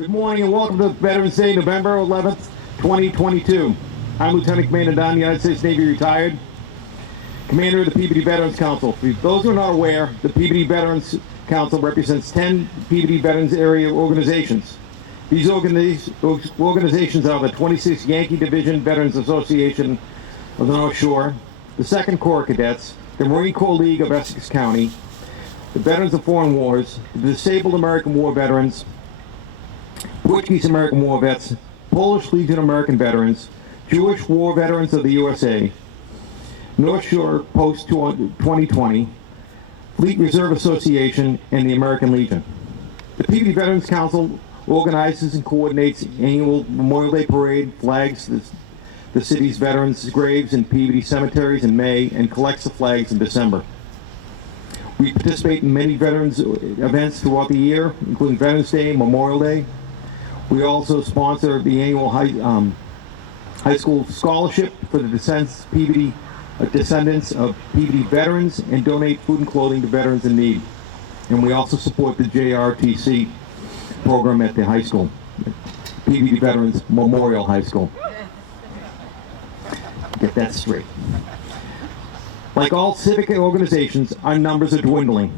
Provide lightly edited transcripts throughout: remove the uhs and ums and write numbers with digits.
Good morning and welcome to Veterans Day, November 11th, 2022. I'm Lieutenant Commander Don, United States Navy retired, Commander of the Peabody Veterans Council. For those who are not aware, the Peabody Veterans Council represents 10 Peabody Veterans area organizations. These organizations are the 26th Yankee Division Veterans Association of the North Shore, the 2nd Corps Cadets, the Marine Corps League of Essex County, the Veterans of Foreign Wars, the Disabled American War Veterans, Portuguese American War Vets, Polish Legion American Veterans, Jewish War Veterans of the USA, North Shore Post 2020, Fleet Reserve Association, and the American Legion. The Peabody Veterans Council organizes and coordinates annual Memorial Day Parade, flags the city's veterans' graves in Peabody cemeteries in May, and collects the flags in December. We participate in many veterans events throughout the year, including Veterans Day and Memorial Day. We also sponsor the annual high school scholarship for the descendants of Peabody veterans and donate food and clothing to veterans in need. And we also support the JRTC program at the high school, Peabody Veterans Memorial High School. Get that straight. Like all civic organizations, our numbers are dwindling.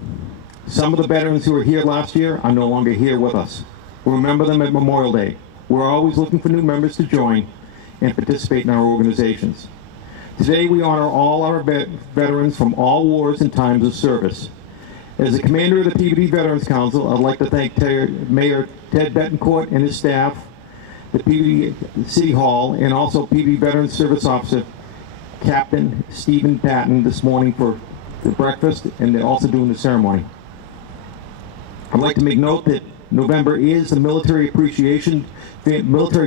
Some of the veterans who were here last year are no longer here with us. We remember them at Memorial Day. We're always looking for new members to join and participate in our organizations. Today we honor all our veterans from all wars and times of service. As the commander of the Peabody Veterans Council, I'd like to thank Mayor Ted Betancourt and his staff, the Peabody City Hall, and also Peabody Veterans Service Officer Captain Stephen Patton this morning for the breakfast and they're also doing the ceremony. I'd like to make note that November is the Military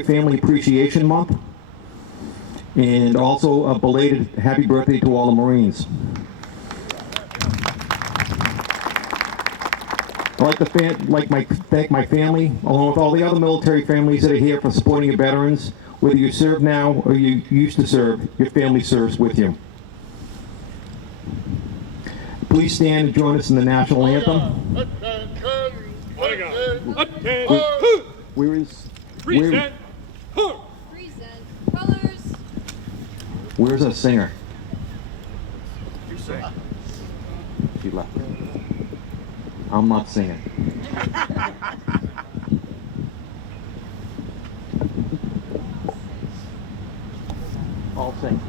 Family Appreciation Month, and also a belated happy birthday to all the Marines. I'd like to thank my family, along with all the other military families that are here for supporting your veterans. Whether you serve now or you used to serve, your family serves with you. Please stand and join us in the national anthem. Where's our singer? You sing. She left. I'm not singing. I'll sing.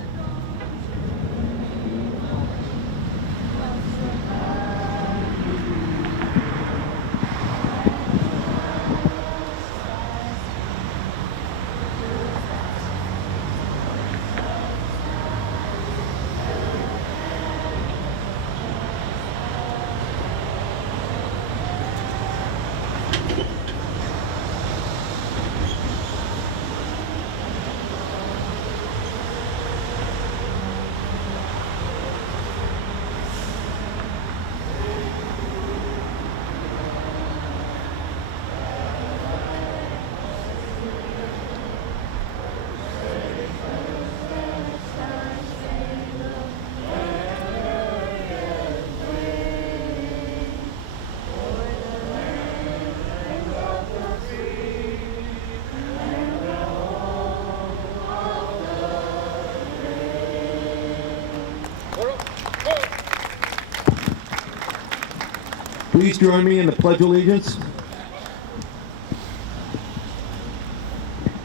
Please join me in the Pledge of Allegiance.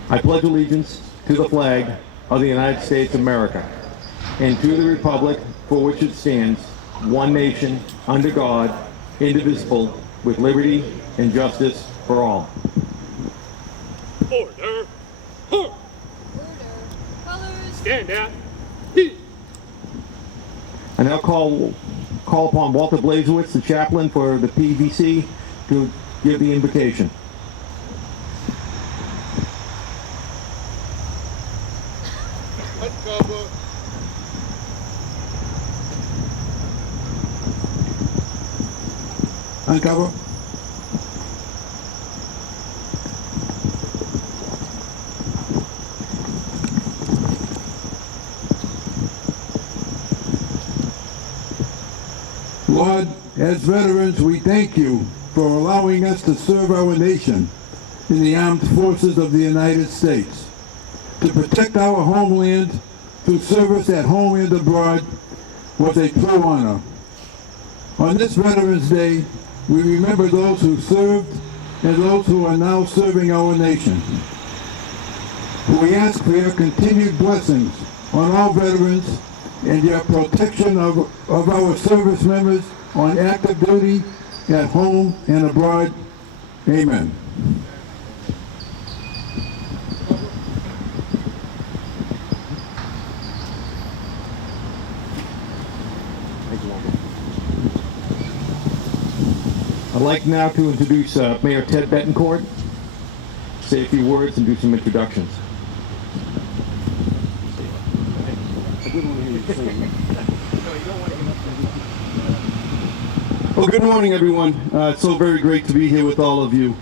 I pledge allegiance to the flag of the United States of America and to the republic for which it stands, one nation, under God, indivisible, with liberty and justice for all. Order. Order. Colors. Stand down. I now call upon Walter Blazewicz, the chaplain for the PVC, to give the invocation. Uncover. Uncover. Lord, as veterans, we thank you for allowing us to serve our nation. in the armed forces of the United States. To protect our homeland through service at home and abroad was a true honor. On this Veterans Day, we remember those who served and those who are now serving our nation. We ask for your continued blessings on all veterans and your protection of our service members on active duty, at home and abroad. Amen. I'd like now to introduce Mayor Ted Betancourt, say a few words and do some introductions. Well, good morning, everyone. It's so very great to be here with all of you.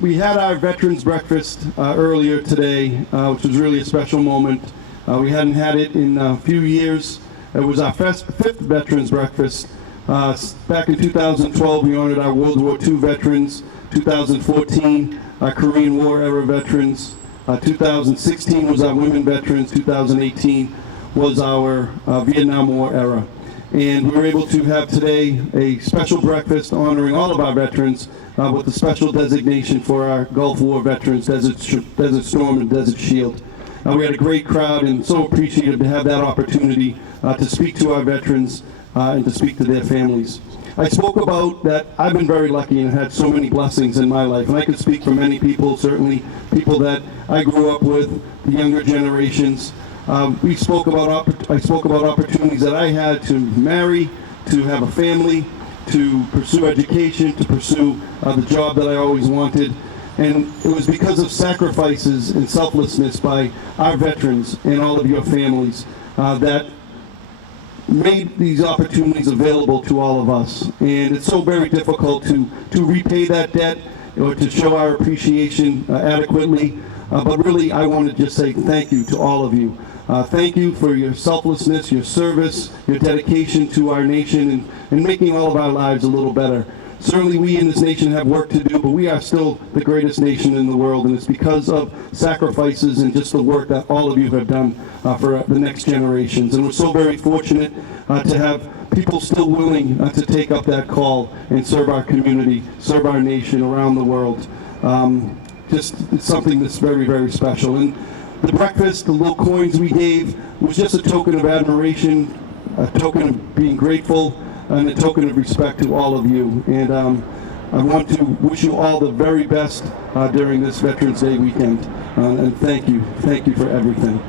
We had our Veterans Breakfast earlier today, which was really a special moment. We hadn't had it in a few years. It was our fifth Veterans Breakfast. Back in 2012, we honored our World War II veterans. 2014, our Korean War era veterans. 2016 was our women veterans. 2018 was our Vietnam War era. And we were able to have today a special breakfast honoring all of our veterans with a special designation for our Gulf War veterans, Desert Storm and Desert Shield. We had a great crowd and so appreciative to have that opportunity to speak to our veterans and to speak to their families. I spoke about that I've been very lucky and had so many blessings in my life, and I could speak for many people, certainly people that I grew up with, the younger generations. I spoke about opportunities that I had to marry, to have a family, to pursue education, to pursue the job that I always wanted. And it was because of sacrifices and selflessness by our veterans and all of your families that made these opportunities available to all of us. And it's so very difficult to repay that debt or to show our appreciation adequately. But really, I want to just say thank you to all of you. Thank you for your selflessness, your service, your dedication to our nation and making all of our lives a little better. Certainly we in this nation have work to do, but we are still the greatest nation in the world, and it's because of sacrifices and just the work that all of you have done for the next generations. And we're so very fortunate to have people still willing to take up that call and serve our community, serve our nation around the world. Just something that's very, very special. And the breakfast, the little coins we gave, was just a token of admiration, a token of being grateful, and a token of respect to all of you. And I want to wish you all the very best during this Veterans Day weekend. And thank you for everything.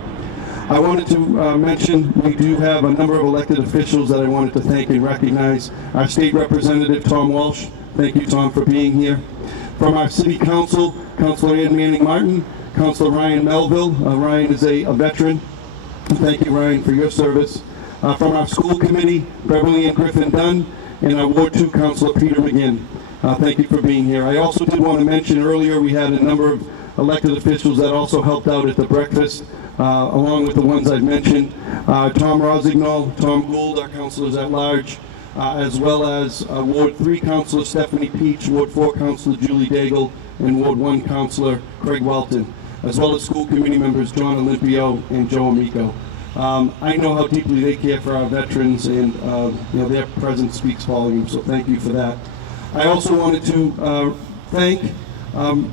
I wanted to mention we do have a number of elected officials that I wanted to thank and recognize. Our State Representative, Tom Walsh. Thank you, Tom, for being here. From our City Council, Councilor Ann Manning Martin, Councilor Ryan Melville. Ryan is a veteran. Thank you, Ryan, for your service. From our school committee, Beverly Ann Griffin Dunn, and our Ward 2 Councilor Peter McGinn. Thank you for being here. I also did want to mention earlier we had a number of elected officials that also helped out at the breakfast, along with the ones I've mentioned. Tom Rosignol, Tom Gould, our councilors at large, as well as Ward 3 Councilor Stephanie Peach, Ward 4 Councilor Julie Daigle, and Ward 1 Councilor Craig Welton, as well as school committee members John Olympio and Joe Amico. I know how deeply they care for our veterans, and their presence speaks volumes, so thank you for that. I also wanted to thank,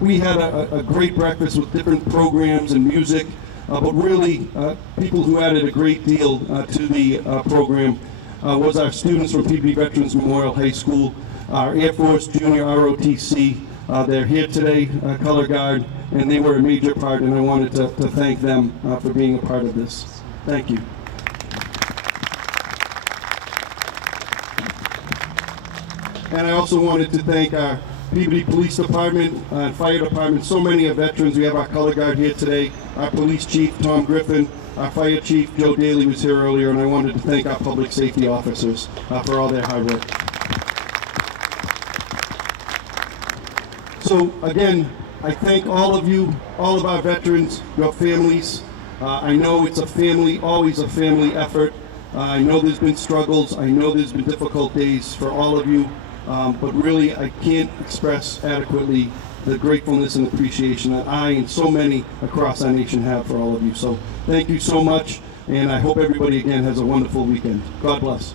we had a great breakfast with different programs and music, but really people who added a great deal to the program was our students from Peabody Veterans Memorial High School, our Air Force Junior ROTC. They're here today, Color Guard, and they were a major part, and I wanted to thank them for being a part of this. Thank you. And I also wanted to thank our Peabody Police Department and Fire Department. So many of veterans. We have our Color Guard here today, our Police Chief, Tom Griffin, our Fire Chief, Joe Daly, was here earlier, and I wanted to thank our Public Safety officers for all their hard work. So again, I thank all of you, all of our veterans, your families. I know it's a family, always a family effort. I know there's been struggles. I know there's been difficult days for all of you. But really, I can't express adequately the gratefulness and appreciation that I and so many across our nation have for all of you. So thank you so much, and I hope everybody again has a wonderful weekend. God bless.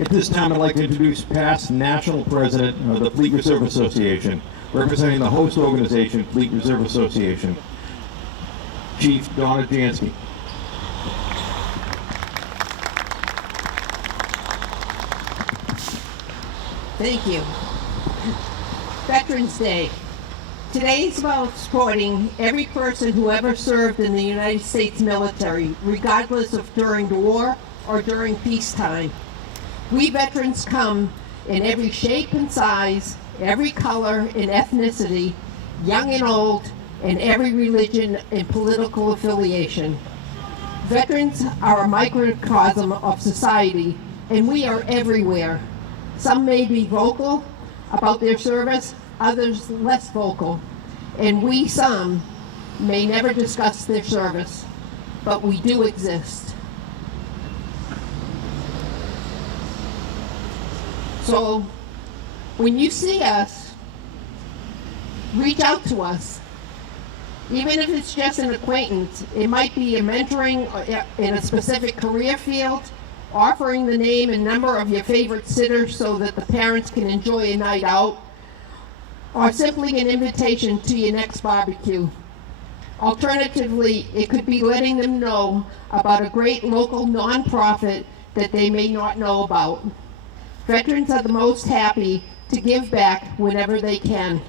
At this time, I'd like to introduce past national president of the Fleet Reserve Association, representing the host organization, Fleet Reserve Association, Chief Donna Jansky. Thank you. Veterans Day. Today is about supporting every person who ever served in the United States military, regardless of during the war or during peacetime. We veterans come in every shape and size, every color and ethnicity, young and old, and every religion and political affiliation. Veterans are a microcosm of society, and we are everywhere. Some may be vocal about their service, others less vocal, and we, some, may never discuss their service, but we do exist. So, when you see us, reach out to us. Even if it's just an acquaintance, it might be a mentoring in a specific career field, offering the name and number of your favorite sitters so that the parents can enjoy a night out, or simply an invitation to your next barbecue. Alternatively, it could be letting them know about a great local nonprofit that they may not know about. Veterans are the most happy to give back whenever they can.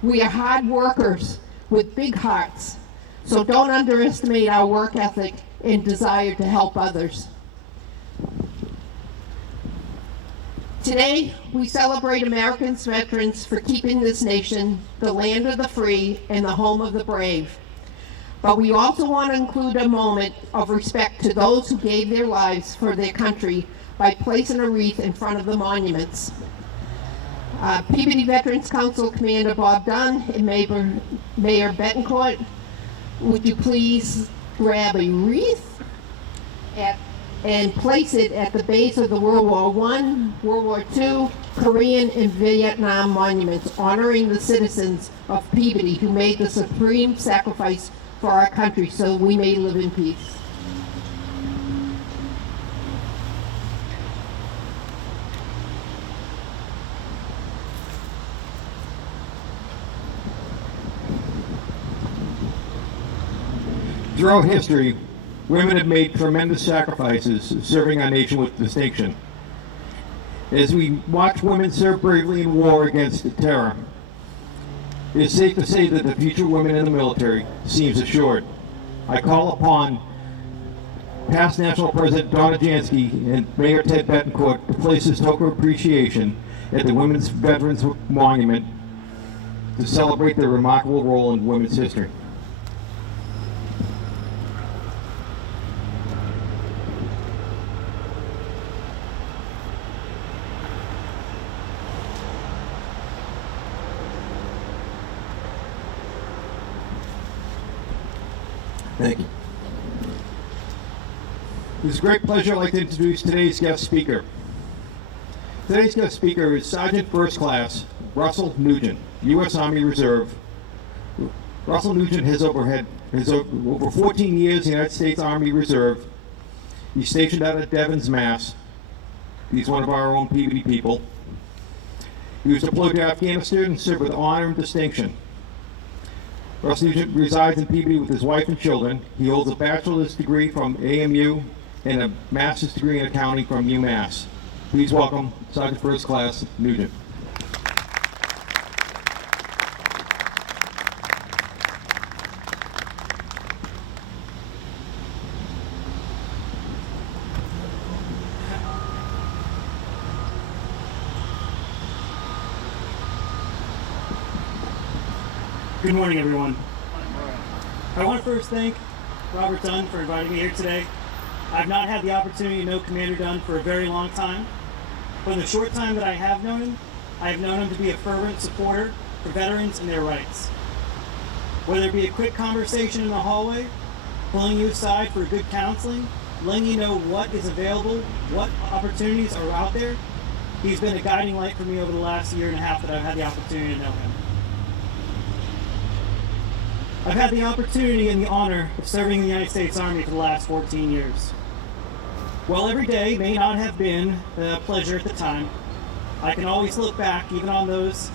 We are hard workers with big hearts, so don't underestimate our work ethic and desire to help others. Today, we celebrate Americans' veterans for keeping this nation the land of the free and the home of the brave. But we also want to include a moment of respect to those who gave their lives for their country by placing a wreath in front of the monuments. Peabody Veterans Council Commander Bob Dunn and Mayor Betancourt, would you please grab a wreath and place it at the base of the World War I, World War II, Korean, and Vietnam monuments, honoring the citizens of Peabody who made the supreme sacrifice for our country so we may live in peace. Throughout history, women have made tremendous sacrifices serving our nation with distinction. As we watch women serve bravely in war against terror, it is safe to say that the future of women in the military seems assured. I call upon past National President Donna Jansky and Mayor Ted Betancourt to place this token of appreciation at the Women's Veterans Monument to celebrate their remarkable role in women's history. Thank you. It's a great pleasure. I'd like to introduce today's guest speaker. Today's guest speaker is Sergeant First Class Russell Nugent, U.S. Army Reserve. Russell Nugent has over 14 years in the United States Army Reserve. He's stationed out at Devens, Mass. He's one of our own Peabody people. He was deployed to Afghanistan and served with honor and distinction. Russ Nugent resides in Peabody with his wife and children. He holds a bachelor's degree from AMU and a master's degree in accounting from UMass. Please welcome Sergeant First Class Nugent. Good morning, everyone. I want to first thank Robert Dunn for inviting me here today. I've not had the opportunity to know Commander Dunn for a very long time, but in the short time that I have known him, I have known him to be a fervent supporter for veterans and their rights. Whether it be a quick conversation in the hallway, pulling you aside for good counseling, letting you know what is available, what opportunities are out there, He's been a guiding light for me over the last year and a half that I've had the opportunity to know him. I've had the opportunity and the honor of serving in the United States Army for the last 14 years. While every day may not have been a pleasure at the time, I can always look back, even on those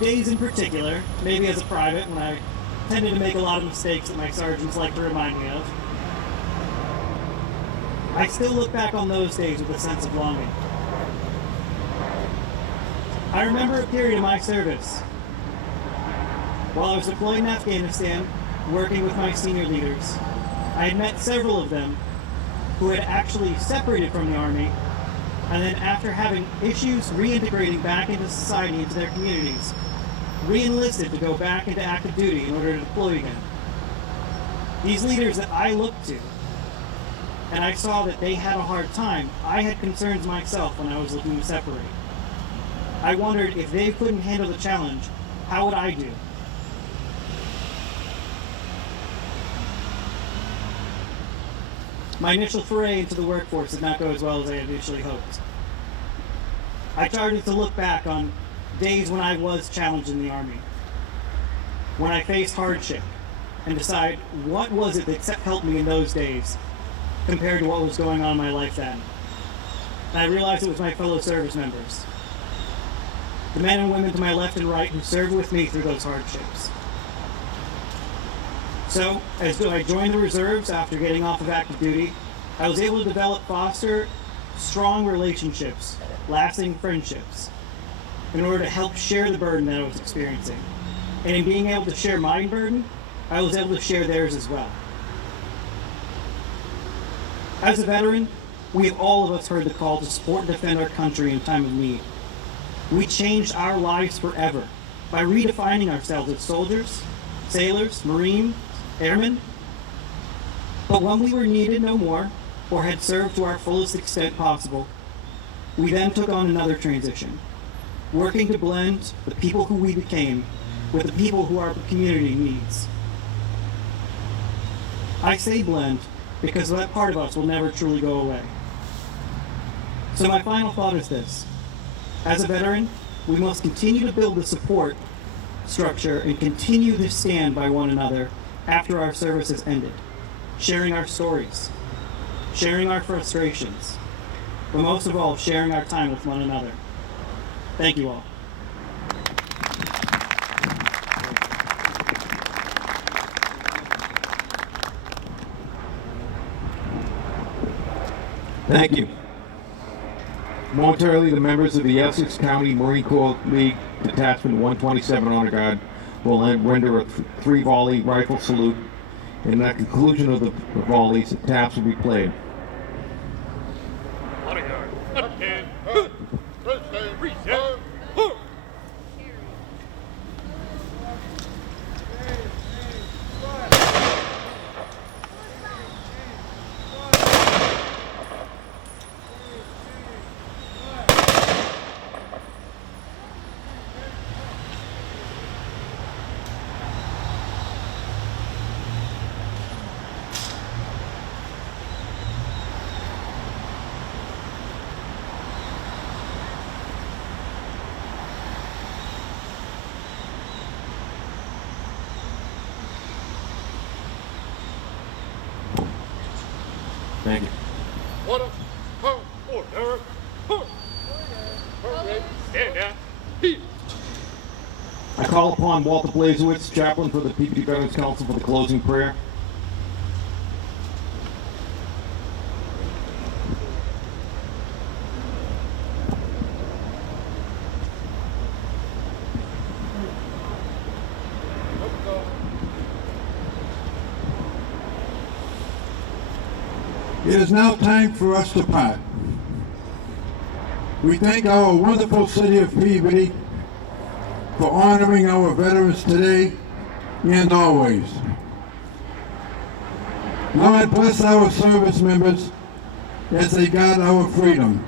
days in particular, maybe as a private, when I tended to make a lot of mistakes that my sergeants like to remind me of. I still look back on those days with a sense of longing. I remember a period of my service while I was deployed in Afghanistan, working with my senior leaders. I had met several of them who had actually separated from the Army, and then after having issues reintegrating back into society, into their communities, re-enlisted to go back into active duty in order to deploy again. These leaders that I looked to, and I saw that they had a hard time, I had concerns myself when I was looking to separate. I wondered if they couldn't handle the challenge, how would I do? My initial foray into the workforce did not go as well as I had initially hoped. I started to look back on days when I was challenged in the Army, when I faced hardship, and decide what was it that helped me in those days compared to what was going on in my life then. And I realized it was my fellow service members, the men and women to my left and right who served with me through those hardships. So, as I joined the reserves after getting off of active duty, I was able to foster strong relationships, lasting friendships, in order to help share the burden that I was experiencing. And in being able to share my burden, I was able to share theirs as well. As a veteran, we have all of us heard the call to support and defend our country in time of need. We changed our lives forever by redefining ourselves as soldiers, sailors, Marines, airmen. But when we were needed no more, or had served to our fullest extent possible, we then took on another transition, working to blend the people who we became with the people who our community needs. I say blend because that part of us will never truly go away. So my final thought is this. As a veteran, we must continue to build the support structure and continue to stand by one another after our service has ended, sharing our stories, sharing our frustrations, but most of all, sharing our time with one another. Thank you all. Thank you. Momentarily, the members of the Essex County Marine Corps League Detachment 127 Honor Guard will render a three-volley rifle salute, and at the conclusion of the volleys, the taps will be played. Honor Guard. Reset. Thank you. Order. Order. Stand down. I call upon Walter Blazewicz, chaplain for the Peabody Veterans Council, for the closing prayer. It is now time for us to part. We thank our wonderful city of Peabody for honoring our veterans today and always. Lord, bless our service members as they guard our freedom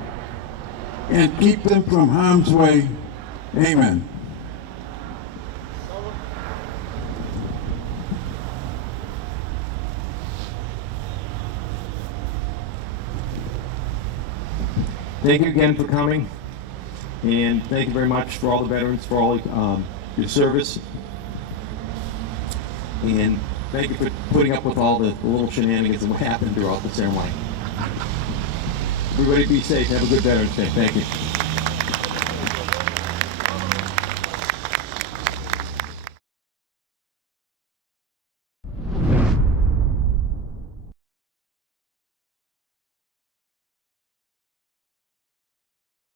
and keep them from harm's way. Amen. Thank you again for coming, and thank you very much for all the veterans for all your service, and thank you for putting up with all the little shenanigans and what happened throughout the ceremony. Everybody be safe. Have a good Veterans Day. Thank you.